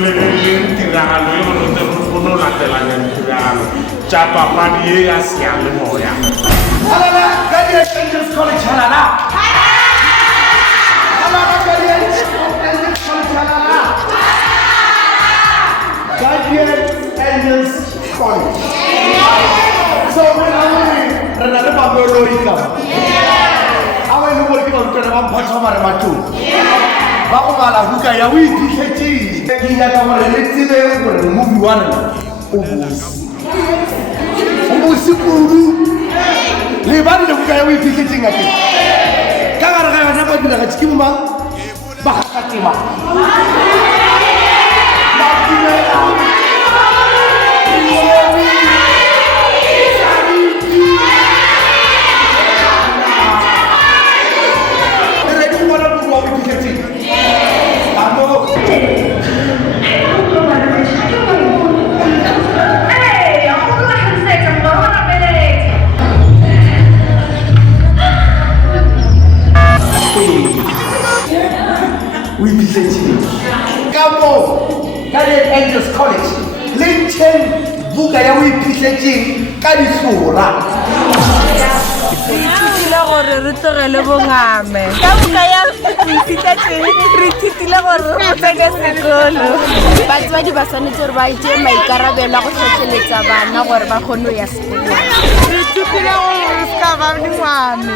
tiragalo e ono latelanya ditiragalo tša papadi ye ya seyalemoya. Halala, Guardian Angels College, halala. Halala, Guardian Angels College, halala. Guardian Angels College. So when I renale ba bolo ika. Awe no bolo ke ba tsena ba mphatsa mare matlo. Ba go bala buka ya o Iphihletseng. Ke ya ka gore le tsebe gore movie wa rena o bosi kudu. Le ba le buka ya o Iphihletseng a ke. Ka gare ga yona ba dira ga tshiki mo ba ga tema. Ba dimela. Kamu Guardian Angels College Lincoln buka ya o Iphihletseng ka dihlora Ithutile gore re tlogele bongame ka buka ya o Iphihletseng re ithutile gore re tsene sekolo batswadi ba tshwanetse gore ba itse maikarabelo a go tlhotlheletsa bana gore ba kgone go ya sekolong re ithutile gore re ska ba dingwane